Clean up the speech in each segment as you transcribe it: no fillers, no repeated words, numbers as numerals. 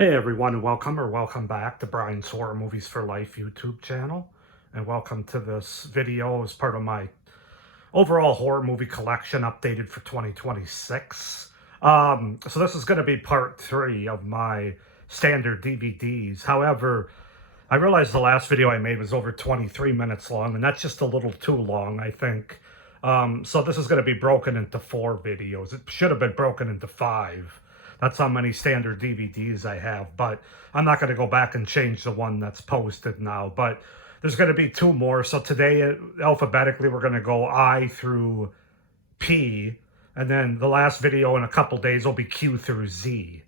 Hey everyone, and welcome back to Brian's Horror Movies for Life YouTube channel. And welcome to this video as part of my overall horror movie collection updated for 2026. So this is going to be part 3 of my standard DVDs. However, I realized the last video I made was over 23 minutes long, and that's just a little too long, I think. So this is going to be broken into 4 videos. It should have been broken into 5. That's how many standard DVDs I have, but I'm not going to go back and change the one that's posted now. But there's going to be 2 more. So today, alphabetically, we're going to go I through P, and then the last video in a couple days will be Q through Z.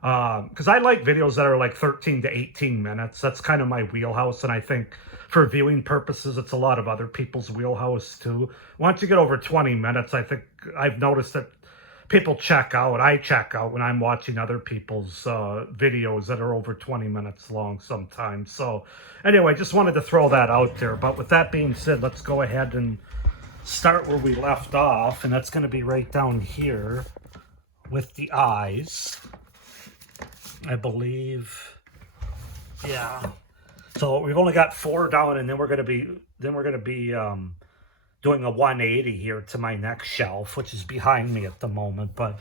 Because I like videos that are like 13 to 18 minutes. That's kind of my wheelhouse, and I think for viewing purposes, it's a lot of other people's wheelhouse too. Once you get over 20 minutes, I think I've noticed that people check out. I check out when I'm watching other people's videos that are over 20 minutes long sometimes. So anyway, just wanted to throw that out there. But with that being said, let's go ahead and start where we left off, and that's going to be right down here with the eyes, I believe. Yeah. So we've only got 4 down, and then we're going to be doing a 180 here to my next shelf, which is behind me at the moment. But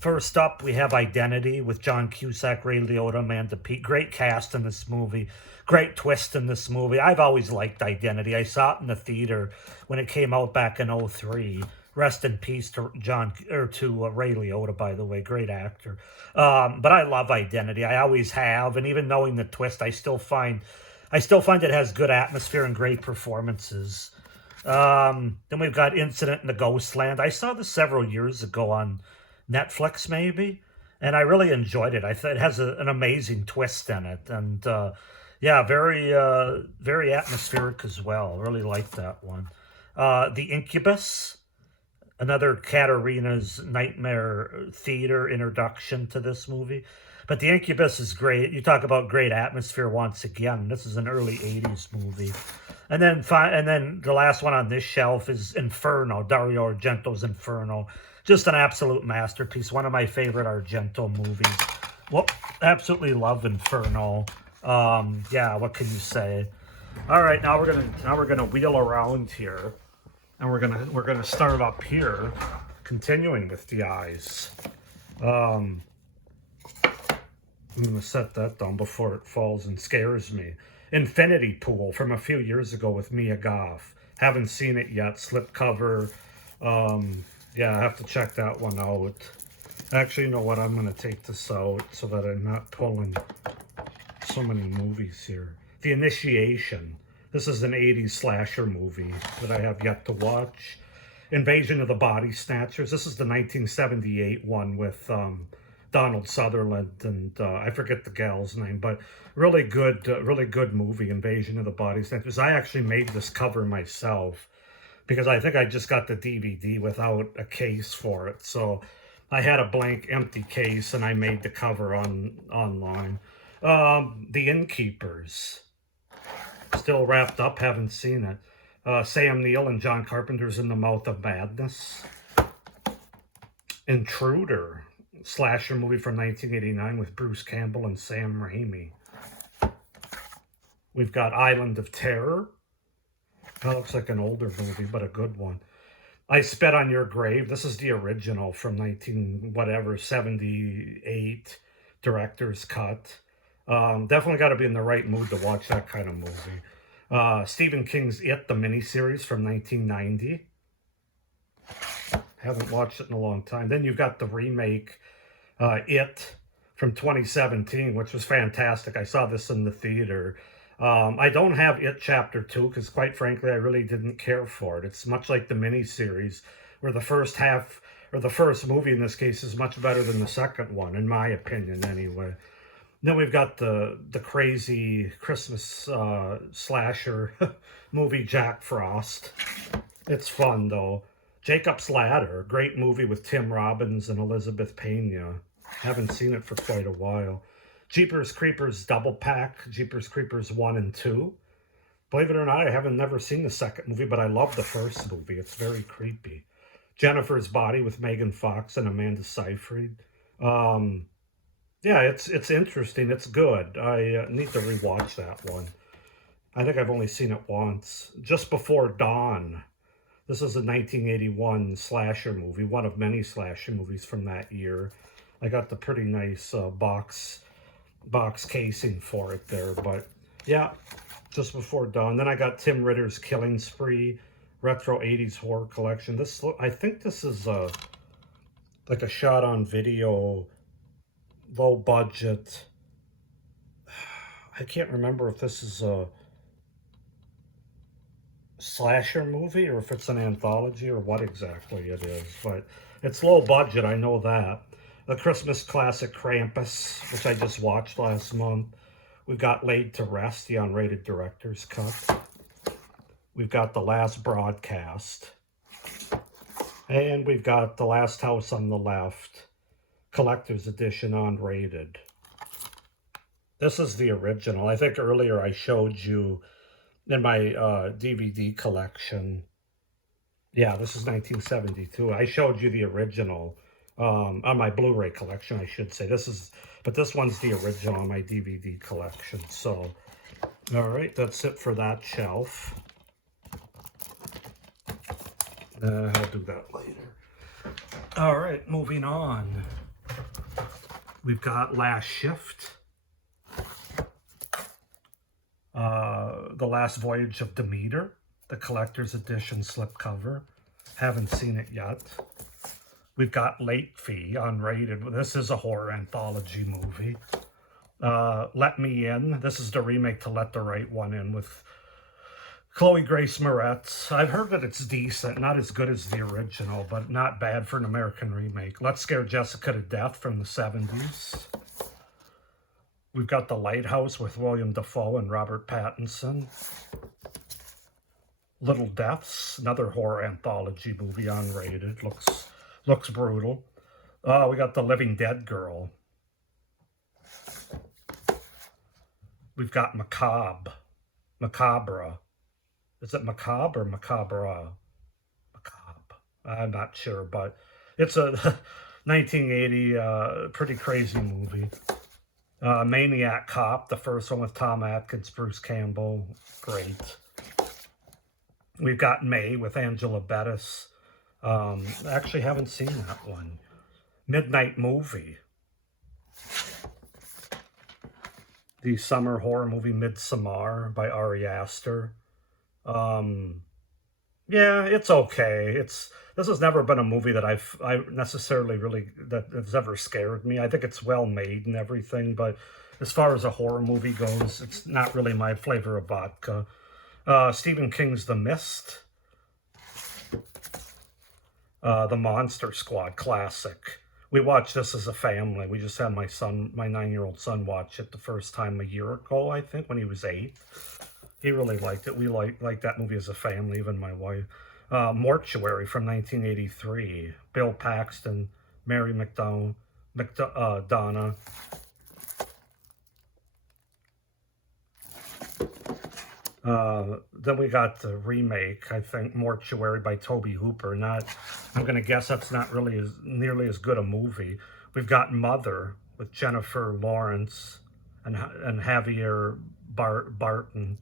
first up, we have Identity with John Cusack, Ray Liotta, Amanda Peet. Great cast in this movie. Great twist in this movie. I've always liked Identity. I saw it in the theater when it came out back in '03. Rest in peace to Ray Liotta, by the way, great actor. But I love Identity. I always have, and even knowing the twist, I still find it has good atmosphere and great performances. Then we've got Incident in the Ghostland. I saw this several years ago on Netflix, maybe, and I really enjoyed it. I thought it has an amazing twist in it, and yeah, very atmospheric as well. Really like that one. The Incubus, another Katarina's Nightmare Theater introduction to this movie. But The Incubus is great. You talk about great atmosphere once again. This is an early 80s movie. And then the last one on this shelf is Inferno, Dario Argento's Inferno. Just an absolute masterpiece. One of my favorite Argento movies. Well, absolutely love Inferno. Yeah, what can you say? All right, now we're gonna wheel around here, and we're gonna start up here, continuing with the eyes. I'm gonna set that down before it falls and scares me. Infinity Pool from a few years ago with Mia Goth. Haven't seen it yet. Slipcover. Yeah, I have to check that one out. Actually, you know what? I'm gonna take this out so that I'm not pulling so many movies here. The Initiation. This is an 80s slasher movie that I have yet to watch. Invasion of the Body Snatchers. This is the 1978 one with Donald Sutherland and I forget the gal's name, but really good movie, Invasion of the Body Snatchers. I actually made this cover myself because I think I just got the DVD without a case for it. So I had a blank, empty case, and I made the cover online. The Innkeepers. Still wrapped up, haven't seen it. Sam Neill and John Carpenter's In the Mouth of Madness. Intruder, slasher movie from 1989 with Bruce Campbell and Sam Raimi. We've got Island of Terror. That looks like an older movie, but a good one. I Spit on Your Grave. This is the original from 78 director's cut. Definitely got to be in the right mood to watch that kind of movie. Stephen King's It, the miniseries from 1990. Haven't watched it in a long time. Then you've got the remake, It, from 2017, which was fantastic. I saw this in the theater. I don't have It Chapter 2 because, quite frankly, I really didn't care for it. It's much like the miniseries, where the first half, or the first movie in this case, is much better than the second one, in my opinion, anyway. Then we've got the crazy Christmas slasher movie, Jack Frost. It's fun, though. Jacob's Ladder, great movie with Tim Robbins and Elizabeth Pena. Haven't seen it for quite a while. Jeepers Creepers Double Pack, Jeepers Creepers 1 and 2. Believe it or not, I haven't never seen the second movie, but I love the first movie. It's very creepy. Jennifer's Body with Megan Fox and Amanda Seyfried. Yeah, it's interesting. It's good. I need to rewatch that one. I think I've only seen it once. Just Before Dawn. This is a 1981 slasher movie, one of many slasher movies from that year. I got the pretty nice box casing for it there, but yeah, Just Before Dawn. Then I got Tim Ritter's Killing Spree, retro 80s horror collection. This, I think this is like a shot on video, low budget. I can't remember if this is a slasher movie or if it's an anthology or what exactly it is, but it's low budget, I know that. The Christmas classic Krampus, which I just watched last month. We've got Laid to Rest, the unrated director's cut. We've got The Last Broadcast. And we've got The Last House on the Left, collector's edition, unrated. This is the original. I think earlier I showed you in my DVD collection. Yeah, this is 1972. I showed you the original on my Blu-ray collection, I should say. But this one's the original on my DVD collection. So, all right, that's it for that shelf. I'll do that later. All right, moving on. We've got Last Shift. The Last Voyage of Demeter, the collector's edition slipcover. Haven't seen it yet. We've got Late Fee, unrated. This is a horror anthology movie. Let Me In. This is the remake to Let the Right One In with Chloe Grace Moretz. I've heard that it's decent, not as good as the original, but not bad for an American remake. Let's Scare Jessica to Death from the 70s. We've got The Lighthouse with William Dafoe and Robert Pattinson. Little Deaths, another horror anthology movie, unrated. Looks brutal. We got The Living Dead Girl. We've got Macabre. Is it Macabre or Macabre? Macabre. I'm not sure, but it's a 1980 pretty crazy movie. Maniac Cop, the first one with Tom Atkins, Bruce Campbell. Great. We've got May with Angela Bettis. Actually haven't seen that one. Midnight Movie. The summer horror movie Midsommar by Ari Aster. Yeah, it's okay. This has never been a movie that I necessarily really that has ever scared me. I think it's well made and everything, but as far as a horror movie goes, it's not really my flavor of vodka. Stephen King's The Mist. The Monster Squad classic. We watched this as a family. We just had my 9-year-old son watch it the first time a year ago, I think, when he was 8. He really liked it. We liked that movie as a family, even my wife. Mortuary from 1983. Bill Paxton, Mary McDonough. Then we got the remake, I think, Mortuary by Tobe Hooper. I'm going to guess that's not really nearly as good a movie. We've got Mother with Jennifer Lawrence and Javier Barton.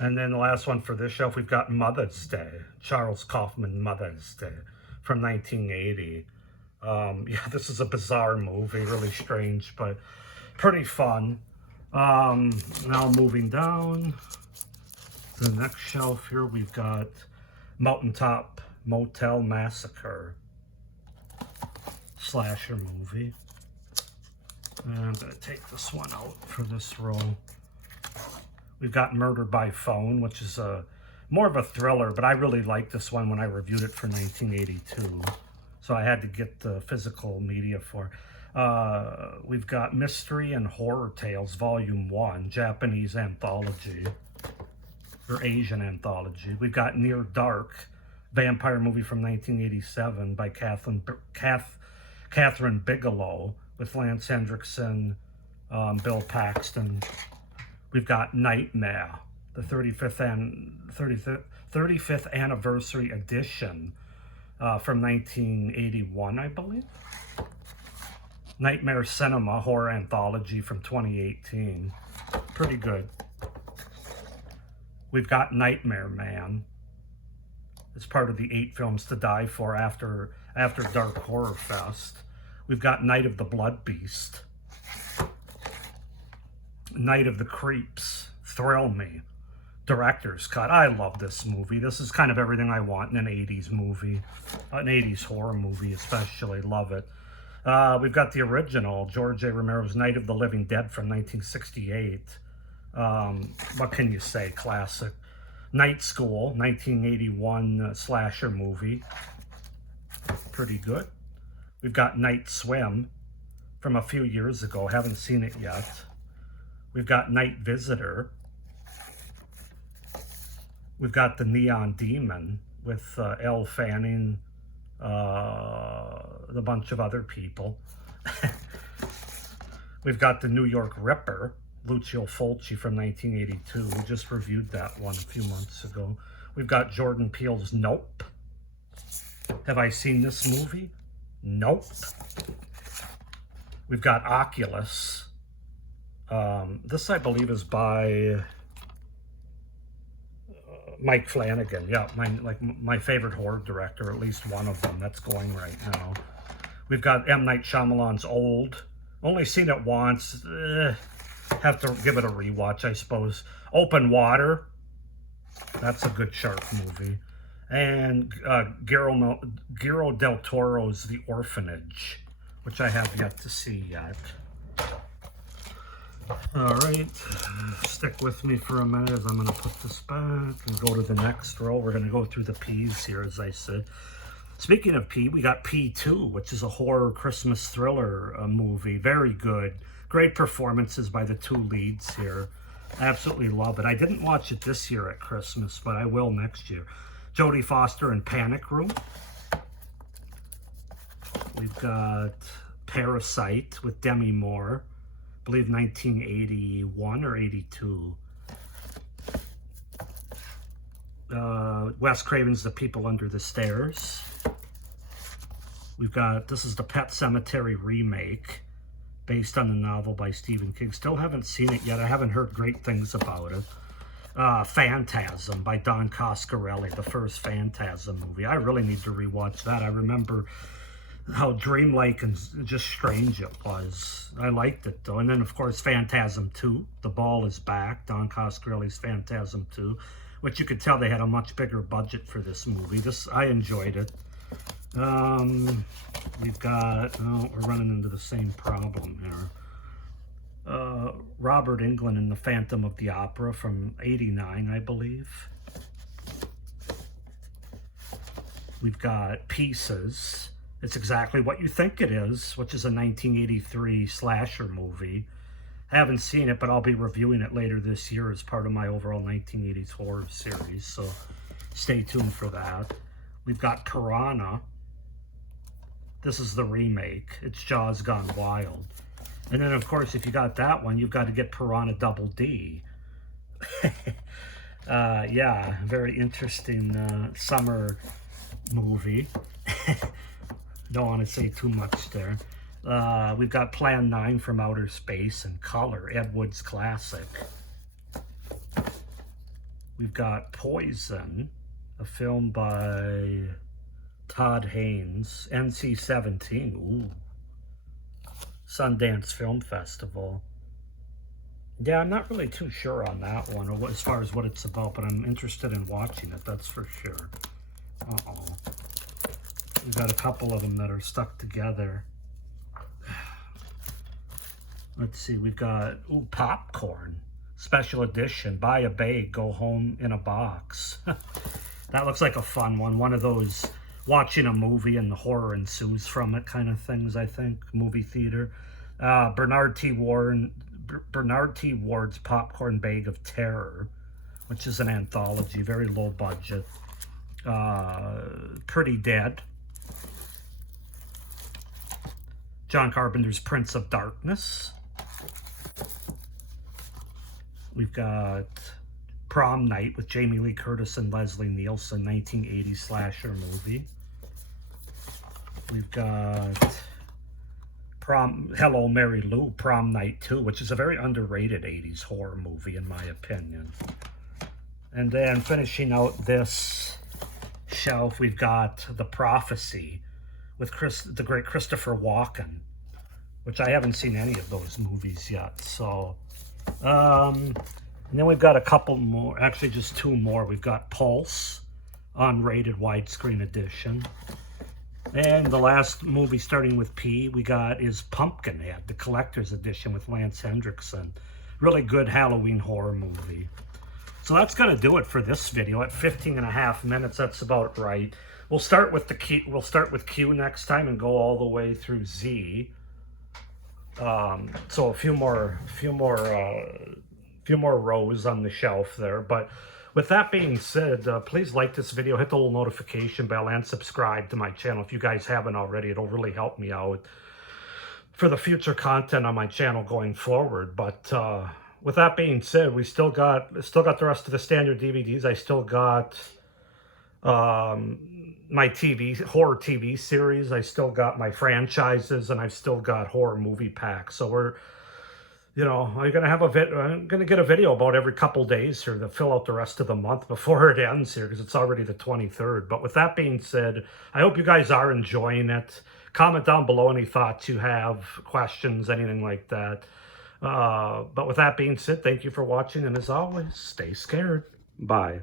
And then the last one for this shelf, we've got Mother's Day, Charles Kaufman, Mother's Day from 1980. Yeah, this is a bizarre movie, really strange, but pretty fun. Now moving down to the next shelf here, we've got Mountaintop Motel Massacre, slasher movie. And I'm going to take this one out for this row. We've got Murder by Phone, which is more of a thriller, but I really liked this one when I reviewed it for 1982. So I had to get the physical media for it. We've got Mystery and Horror Tales, Volume 1, Japanese anthology, or Asian anthology. We've got Near Dark, vampire movie from 1987 by Catherine Bigelow with Lance Hendrickson, Bill Paxton. We've got Nightmare, the 35th anniversary edition from 1981, I believe. Nightmare Cinema horror anthology from 2018. Pretty good. We've got Nightmare Man. It's part of the 8 Films to Die For after Dark Horror Fest. We've got Night of the Blood Beast. Night of the Creeps. Thrill Me. Director's Cut. I love this movie. This is kind of everything I want in an 80s movie. An 80s horror movie especially. Love it. We've got the original, George A. Romero's Night of the Living Dead from 1968. What can you say? Classic. Night School, 1981 slasher movie. Pretty good. We've got Night Swim from a few years ago. Haven't seen it yet. We've got Night Visitor. We've got The Neon Demon with Elle Fanning, a bunch of other people. We've got The New York Ripper, Lucio Fulci from 1982. We just reviewed that one a few months ago. We've got Jordan Peele's Nope. Have I seen this movie? Nope. We've got Oculus. This, I believe, is by Mike Flanagan. Yeah, my favorite horror director, at least one of them that's going right now. We've got M. Night Shyamalan's Old. Only seen it once. Have to give it a rewatch, I suppose. Open Water. That's a good shark movie. And Guillermo del Toro's The Orphanage, which I have yet to see yet. All right, stick with me for a minute as I'm going to put this back and go to the next row. We're going to go through the P's here, as I said. Speaking of P, we got P2, which is a horror Christmas thriller movie. Very good. Great performances by the 2 leads here. I absolutely love it. I didn't watch it this year at Christmas, but I will next year. Jodie Foster in Panic Room. We've got Parasite with Demi Moore. I believe 1981 or 82. Wes Craven's The People Under the Stairs. We've got, this is the Pet Sematary remake, based on the novel by Stephen King. Still haven't seen it yet. I haven't heard great things about it. Phantasm by Don Coscarelli, the first Phantasm movie. I really need to rewatch that. I remember how dreamlike and just strange it was. I liked it though. And then of course Phantasm 2, The Ball is Back, Don Coscarelli's Phantasm 2, which you could tell they had a much bigger budget for this movie. I enjoyed it. We've got, we're running into the same problem here. Robert Englund in The Phantom of the Opera from 89, I believe. We've got Pieces. It's exactly what you think it is, which is a 1983 slasher movie. I haven't seen it, but I'll be reviewing it later this year as part of my overall 1980s horror series, so stay tuned for that. We've got Piranha. This is the remake. It's Jaws Gone Wild. And then, of course, if you got that one, you've got to get Piranha Double D. Yeah, very interesting summer movie. Don't want to say too much there. We've got Plan 9 from Outer Space in color, Ed Wood's classic. We've got Poison, a film by Todd Haynes, NC-17. Ooh. Sundance Film Festival. Yeah, I'm not really too sure on that one, or as far as what it's about, but I'm interested in watching it, that's for sure. Uh-oh. We've got a couple of them that are stuck together. Let's see, we've got, Popcorn. Special edition. Buy a bag, go home in a box. That looks like a fun one. One of those watching a movie and the horror ensues from it kind of things, I think. Movie theater. Bernard T. Ward's Popcorn Bag of Terror, which is an anthology, very low budget. Pretty Dead. John Carpenter's Prince of Darkness. We've got Prom Night with Jamie Lee Curtis and Leslie Nielsen, 1980 slasher movie. We've got Hello, Mary Lou, Prom Night 2, which is a very underrated 80s horror movie, in my opinion. And then finishing out this shelf, we've got The Prophecy with the great Christopher Walken, which I haven't seen any of those movies yet. So, and then we've got a couple more, actually just two more. We've got Pulse, unrated widescreen edition. And the last movie starting with P we got is Pumpkinhead, the collector's edition with Lance Hendrickson. Really good Halloween horror movie. So that's going to do it for this video at 15.5 minutes. That's about right. We'll start with Q next time and go all the way through Z. So a few more rows on the shelf there. But with that being said, please like this video, hit the little notification bell, and subscribe to my channel if you guys haven't already. It'll really help me out for the future content on my channel going forward. But with that being said, we still got the rest of the standard DVDs. I still got my horror TV series. I still got my franchises, and I've still got horror movie packs. So we're, I'm gonna get a video about every couple days here to fill out the rest of the month before it ends here, because it's already the 23rd. But with that being said, I hope you guys are enjoying it. Comment down below any thoughts you have, questions, anything like that. But with that being said, thank you for watching, and as always, stay scared. Bye.